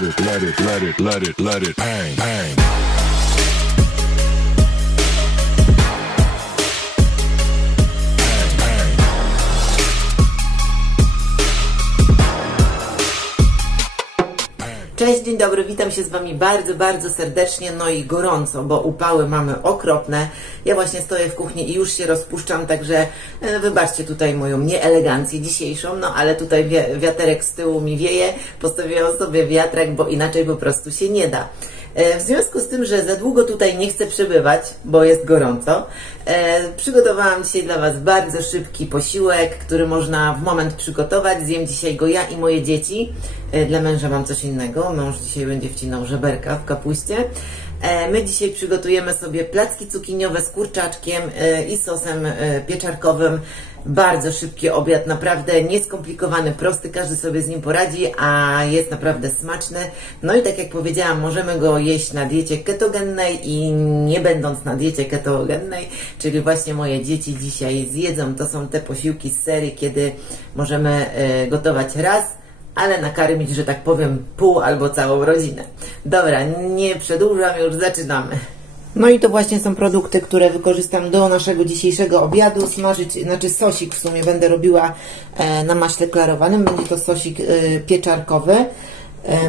let it bang, bang. Cześć, dzień dobry, witam się z Wami bardzo, bardzo serdecznie, no i gorąco, bo upały mamy okropne. Ja właśnie stoję w kuchni i już się rozpuszczam, także wybaczcie tutaj moją nieelegancję dzisiejszą, no ale tutaj wiaterek z tyłu mi wieje, postawiłam sobie wiatrak, bo inaczej po prostu się nie da. W związku z tym, że za długo tutaj nie chcę przebywać, bo jest gorąco, przygotowałam dzisiaj dla Was bardzo szybki posiłek, który można w moment przygotować. Zjem dzisiaj go ja i moje dzieci. Dla męża mam coś innego. Mąż dzisiaj będzie wcinał żeberka w kapuście. My dzisiaj przygotujemy sobie placki cukiniowe z kurczaczkiem i sosem pieczarkowym. Bardzo szybki obiad, naprawdę nieskomplikowany, prosty, każdy sobie z nim poradzi, a jest naprawdę smaczny. No i tak jak powiedziałam, możemy go jeść na diecie ketogennej i nie będąc na diecie ketogennej, czyli właśnie moje dzieci dzisiaj zjedzą. To są te posiłki z serii, kiedy możemy gotować raz, ale nakarmić, że tak powiem, pół albo całą rodzinę. Dobra, nie przedłużam, już zaczynamy. No i to właśnie są produkty, które wykorzystam do naszego dzisiejszego obiadu. Smażyć, znaczy sosik w sumie będę robiła na maśle klarowanym. Będzie to sosik pieczarkowy.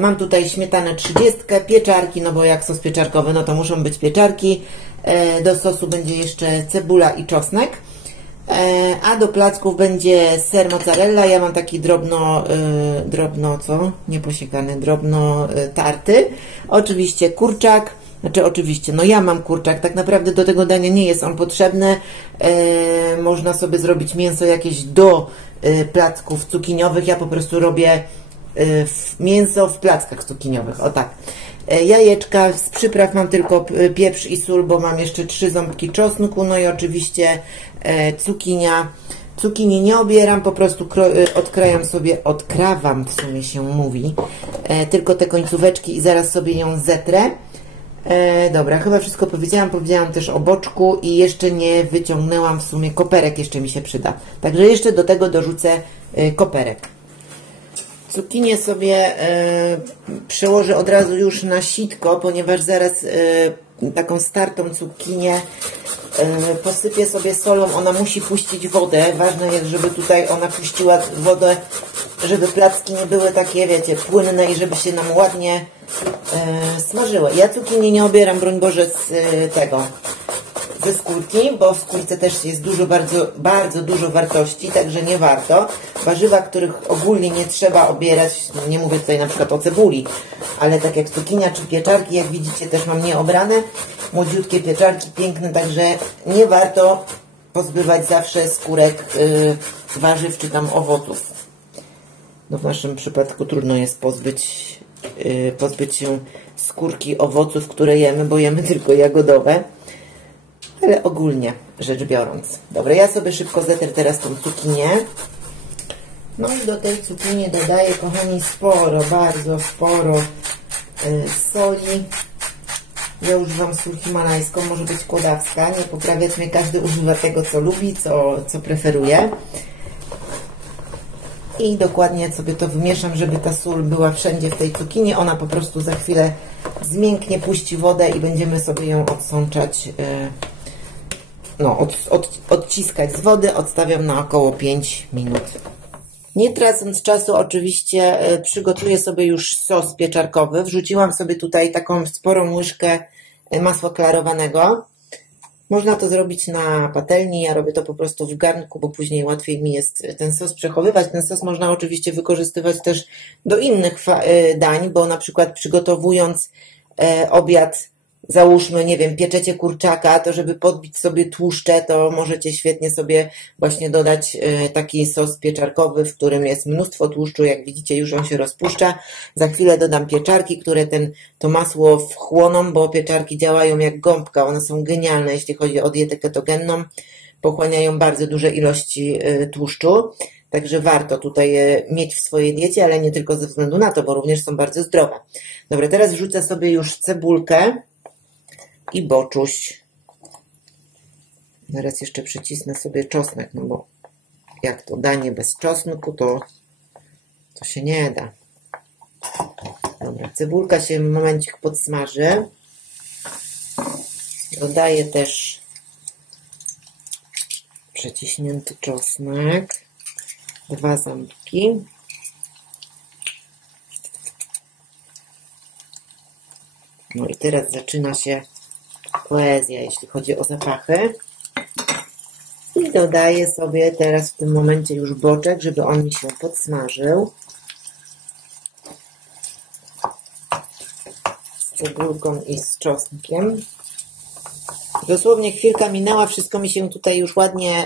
Mam tutaj śmietanę 30, pieczarki, no bo jak sos pieczarkowy, no to muszą być pieczarki. Do sosu będzie jeszcze cebula i czosnek. A do placków będzie ser mozzarella. Ja mam taki drobno tarty. Oczywiście kurczak. Znaczy oczywiście, no ja mam kurczak, tak naprawdę do tego dania nie jest on potrzebny. Można sobie zrobić mięso jakieś do placków cukiniowych. Ja po prostu robię mięso w plackach cukiniowych, o tak. Jajeczka, z przypraw mam tylko pieprz i sól, bo mam jeszcze 3 ząbki czosnku, no i oczywiście cukinia. Cukinii nie obieram, po prostu odkrawam, w sumie się mówi, tylko te końcóweczki i zaraz sobie ją zetrę. Dobra, chyba wszystko powiedziałam. Powiedziałam też o boczku i jeszcze nie wyciągnęłam w sumie koperek, jeszcze mi się przyda. Także jeszcze do tego dorzucę koperek. Cukinię sobie przełożę od razu już na sitko, ponieważ zaraz taką startą cukinię posypię sobie solą. Ona musi puścić wodę. Ważne jest, żeby tutaj ona puściła wodę, żeby placki nie były takie, wiecie, płynne i żeby się nam ładnie smażyły. Ja cukinii nie obieram, broń Boże, z ze skórki, bo w skórce też jest bardzo dużo wartości, także nie warto. Warzywa, których ogólnie nie trzeba obierać, nie mówię tutaj na przykład o cebuli, ale tak jak cukinia czy pieczarki, jak widzicie, też mam nieobrane, młodziutkie pieczarki, piękne, także nie warto pozbywać zawsze skórek warzyw czy tam owoców. No w naszym przypadku trudno jest pozbyć się skórki owoców, które jemy, bo jemy tylko jagodowe. Ale ogólnie rzecz biorąc. Dobra, ja sobie szybko zetrę teraz tą cukinię. No i do tej cukinii dodaję, kochani, sporo, bardzo sporo soli. Ja używam sól himalajską, może być kłodawska. Nie poprawiać mnie, każdy używa tego, co lubi, co preferuje. I dokładnie sobie to wymieszam, żeby ta sól była wszędzie w tej cukinii. Ona po prostu za chwilę zmięknie, puści wodę i będziemy sobie ją odsączać, odciskać z wody. Odstawiam na około 5 minut. Nie tracąc czasu, oczywiście przygotuję sobie już sos pieczarkowy. Wrzuciłam sobie tutaj taką sporą łyżkę masła klarowanego. Można to zrobić na patelni, ja robię to po prostu w garnku, bo później łatwiej mi jest ten sos przechowywać. Ten sos można oczywiście wykorzystywać też do innych dań, bo na przykład przygotowując obiad, załóżmy, nie wiem, pieczecie kurczaka, to żeby podbić sobie tłuszcze, to możecie świetnie sobie właśnie dodać taki sos pieczarkowy, w którym jest mnóstwo tłuszczu. Jak widzicie, już on się rozpuszcza. Za chwilę dodam pieczarki, które to masło wchłoną, bo pieczarki działają jak gąbka. One są genialne, jeśli chodzi o dietę ketogenną. Pochłaniają bardzo duże ilości tłuszczu. Także warto tutaj mieć w swojej diecie, ale nie tylko ze względu na to, bo również są bardzo zdrowe. Dobra, teraz wrzucę sobie już cebulkę i boczuś. Zaraz jeszcze przycisnę sobie czosnek, no bo jak to danie bez czosnku, to się nie da. Dobra, cebulka się momencik podsmaży. Dodaję też przeciśnięty czosnek, 2 ząbki. No i teraz zaczyna się poezja, jeśli chodzi o zapachy. I dodaję sobie teraz w tym momencie już boczek, żeby on mi się podsmażył. Z cebulką i z czosnkiem. Dosłownie chwilka minęła, wszystko mi się tutaj już ładnie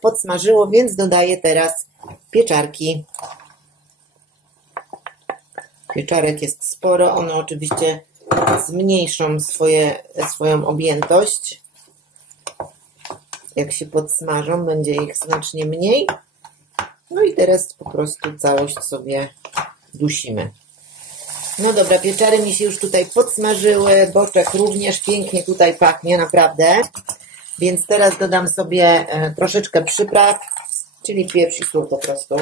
podsmażyło, więc dodaję teraz pieczarki. Pieczarek jest sporo, one oczywiście zmniejszą swoją objętość. Jak się podsmażą, będzie ich znacznie mniej. No i teraz po prostu całość sobie dusimy. No dobra, pieczary mi się już tutaj podsmażyły, boczek również pięknie tutaj pachnie, naprawdę. Więc teraz dodam sobie troszeczkę przypraw, czyli pieprz i sól po prostu.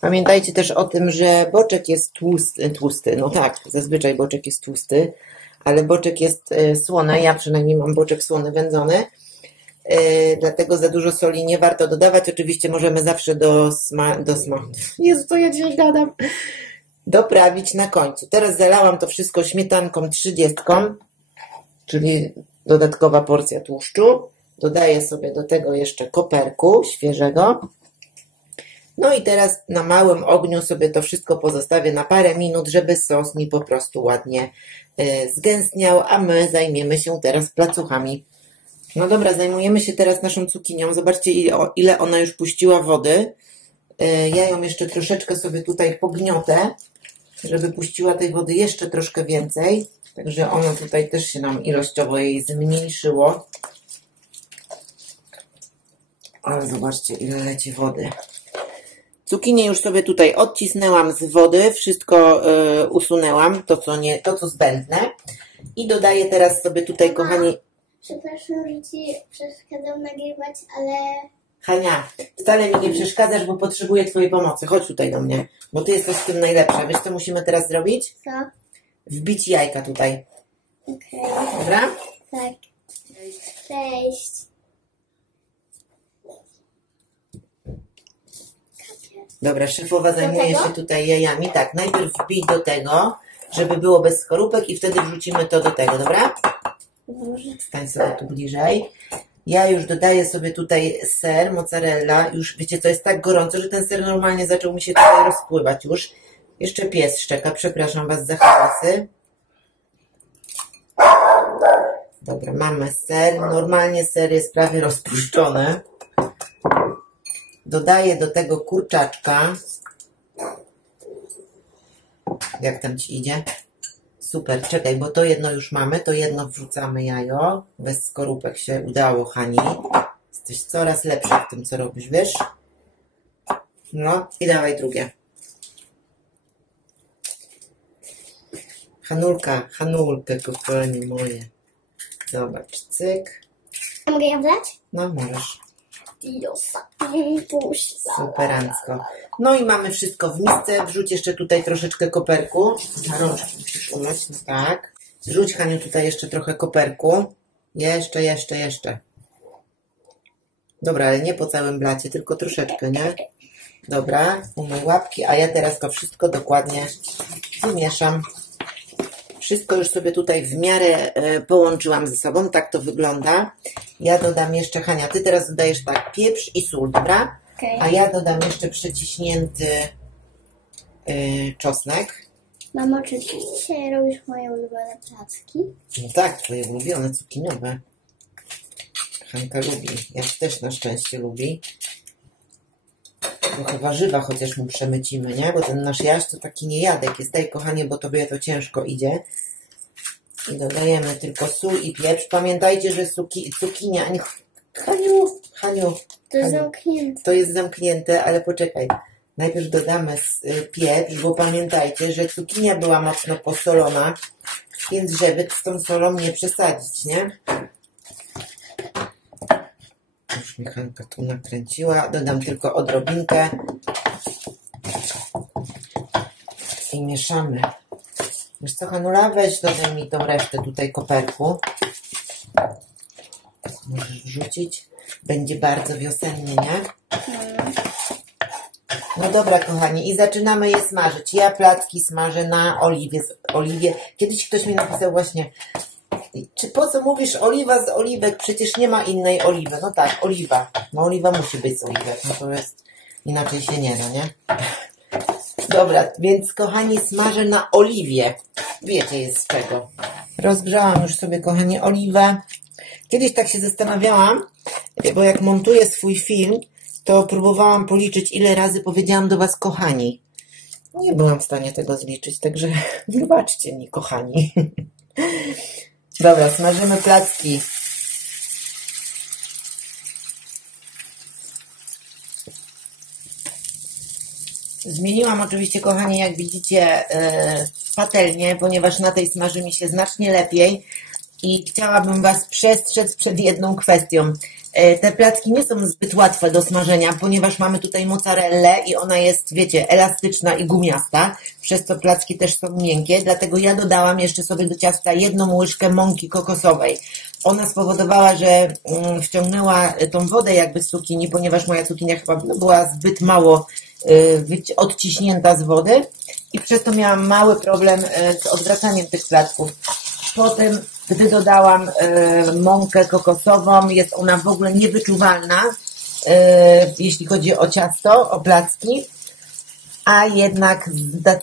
Pamiętajcie też o tym, że boczek jest tłusty. No tak, zazwyczaj boczek jest tłusty, ale boczek jest słony. Ja przynajmniej mam boczek słony wędzony, dlatego za dużo soli nie warto dodawać. Oczywiście możemy zawsze Jezu, co ja dzisiaj gadam? Doprawić na końcu. Teraz zalałam to wszystko śmietanką 30, czyli dodatkowa porcja tłuszczu. Dodaję sobie do tego jeszcze koperku świeżego. No i teraz na małym ogniu sobie to wszystko pozostawię na parę minut, żeby sos mi po prostu ładnie zgęstniał, a my zajmiemy się teraz placuchami. No dobra, zajmujemy się teraz naszą cukinią. Zobaczcie, ile ona już puściła wody. Ja ją jeszcze troszeczkę sobie tutaj pogniotę, żeby puściła tej wody jeszcze troszkę więcej. Także ono tutaj też się nam ilościowo jej zmniejszyło. Ale zobaczcie, ile leci wody. Cukinię już sobie tutaj odcisnęłam z wody, wszystko usunęłam, to co zbędne. I dodaję teraz sobie tutaj, kochani... Przepraszam, że Ci przeszkadzam nagrywać, ale... Hania, wcale mi nie przeszkadzasz, bo potrzebuję Twojej pomocy. Chodź tutaj do mnie, bo Ty jesteś w tym najlepsza. Wiesz, co musimy teraz zrobić? Co? Wbić jajka tutaj. Okej. Dobra? Tak. Cześć. Dobra, szefowa zajmuje się tutaj jajami. Tak, najpierw wbij do tego, żeby było bez skorupek i wtedy wrzucimy to do tego, dobra? Stań sobie tu bliżej. Ja już dodaję sobie tutaj ser, mozzarella. Już wiecie, to jest tak gorąco, że ten ser normalnie zaczął mi się tutaj rozpływać już. Jeszcze pies szczeka, przepraszam Was za hałasy. Dobra, mamy ser. Normalnie ser jest prawie rozpuszczony. Dodaję do tego kurczaczka. Jak tam Ci idzie? Super, czekaj, bo to jedno już mamy, to jedno wrzucamy jajo. Bez skorupek się udało, Hani. Jesteś coraz lepsza w tym, co robisz, wiesz? No i dawaj drugie. Hanulkę, kochanie moje. Zobacz, cyk. A mogę ją wlać? No, możesz. Superancko. No i mamy wszystko w misce. Wrzuć jeszcze tutaj troszeczkę koperku. Na rączki musisz umyć, no tak. Wrzuć, Haniu, tutaj jeszcze trochę koperku. Jeszcze. Dobra, ale nie po całym blacie, tylko troszeczkę, nie? Dobra, umyj łapki, a ja teraz to wszystko dokładnie wymieszam. Wszystko już sobie tutaj w miarę połączyłam ze sobą, tak to wygląda. Ja dodam jeszcze, Hania, Ty teraz dodajesz tak, pieprz i sól, dobra? Okay. A ja dodam jeszcze przeciśnięty czosnek. Mamo, czy Ty dzisiaj robisz moje ulubione placki? No tak, Twoje ulubione cukiniowe. Hanka lubi, ja też na szczęście lubi. Trochę warzywa chociaż mu przemycimy, nie? Bo ten nasz jaś to taki niejadek jest. Daj, kochanie, bo Tobie to ciężko idzie. I dodajemy tylko sól i pieprz. Pamiętajcie, że cukinia... Haniu. To jest zamknięte. To jest zamknięte, ale poczekaj. Najpierw dodamy pieprz, bo pamiętajcie, że cukinia była mocno posolona, więc żeby z tą solą nie przesadzić, nie? Już mi Hanka tu nakręciła. Dodam tylko odrobinkę i mieszamy. Wiesz co, Hanula, weź dodaj mi tą resztę tutaj koperku. Możesz wrzucić. Będzie bardzo wiosennie, nie? No dobra, kochani, i zaczynamy je smażyć. Ja placki smażę na oliwie. Kiedyś ktoś mi napisał właśnie, czy po co mówisz oliwa z oliwek? Przecież nie ma innej oliwy. No tak, oliwa. No oliwa musi być z oliwek. No to jest, inaczej się nie da, nie? Dobra, więc kochani, smażę na oliwie. Wiecie jest z czego. Rozgrzałam już sobie, kochani, oliwę. Kiedyś tak się zastanawiałam, bo jak montuję swój film, to próbowałam policzyć, ile razy powiedziałam do Was kochani. Nie byłam w stanie tego zliczyć, także wybaczcie mi, kochani. Dobra, smażymy placki. Zmieniłam oczywiście, kochani, jak widzicie, patelnię, ponieważ na tej smaży mi się znacznie lepiej i chciałabym Was przestrzec przed jedną kwestią. Te placki nie są zbyt łatwe do smażenia, ponieważ mamy tutaj mozzarellę i ona jest, wiecie, elastyczna i gumiasta, przez co placki też są miękkie, dlatego ja dodałam jeszcze sobie do ciasta 1 łyżkę mąki kokosowej. Ona spowodowała, że wciągnęła tą wodę jakby z cukinii, ponieważ moja cukinia chyba była zbyt mało odciśnięta z wody i przez to miałam mały problem z odwracaniem tych placków. Potem, gdy dodałam mąkę kokosową, jest ona w ogóle niewyczuwalna, jeśli chodzi o ciasto, o placki, a jednak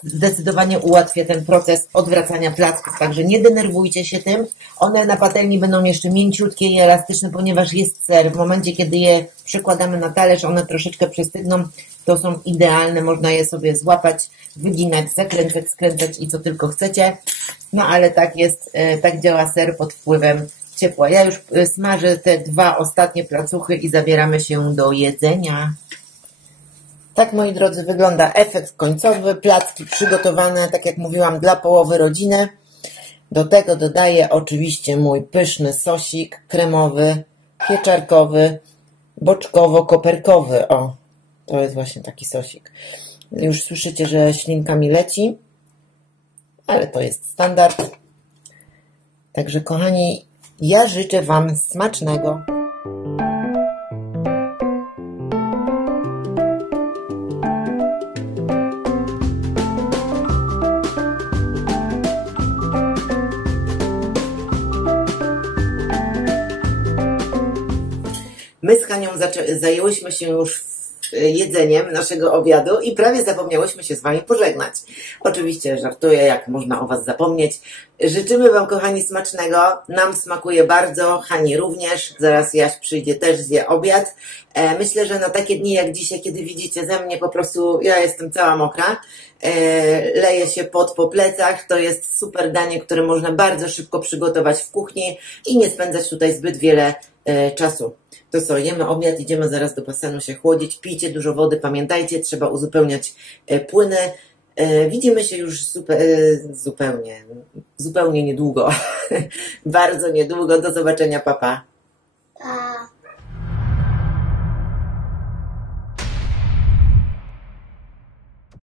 zdecydowanie ułatwia ten proces odwracania placków. Także nie denerwujcie się tym. One na patelni będą jeszcze mięciutkie i elastyczne, ponieważ jest ser. W momencie, kiedy je przekładamy na talerz, one troszeczkę przestygną. To są idealne, można je sobie złapać, wyginać, zakręcać, skręcać i co tylko chcecie. No ale tak jest, tak działa ser pod wpływem ciepła. Ja już smażę te 2 ostatnie placuchy i zabieramy się do jedzenia. Tak, moi drodzy, wygląda efekt końcowy. Placki przygotowane, tak jak mówiłam, dla połowy rodziny. Do tego dodaję oczywiście mój pyszny sosik kremowy, pieczarkowy, boczkowo-koperkowy. O, to jest właśnie taki sosik. Już słyszycie, że ślinka mi leci, ale to jest standard. Także, kochani, ja życzę Wam smacznego. My z Hanią zajęłyśmy się już jedzeniem naszego obiadu i prawie zapomniałyśmy się z Wami pożegnać. Oczywiście żartuję, jak można o Was zapomnieć. Życzymy Wam, kochani, smacznego. Nam smakuje bardzo, Hani również. Zaraz Jaś przyjdzie, też zje obiad. Myślę, że na takie dni jak dzisiaj, kiedy widzicie ze mnie, po prostu ja jestem cała mokra, leje się pot po plecach. To jest super danie, które można bardzo szybko przygotować w kuchni i nie spędzać tutaj zbyt wiele czasu. To co, jemy obiad, idziemy zaraz do basenu się chłodzić, pijcie dużo wody, pamiętajcie, trzeba uzupełniać płyny. Widzimy się już zupełnie niedługo, bardzo niedługo. Do zobaczenia, pa pa.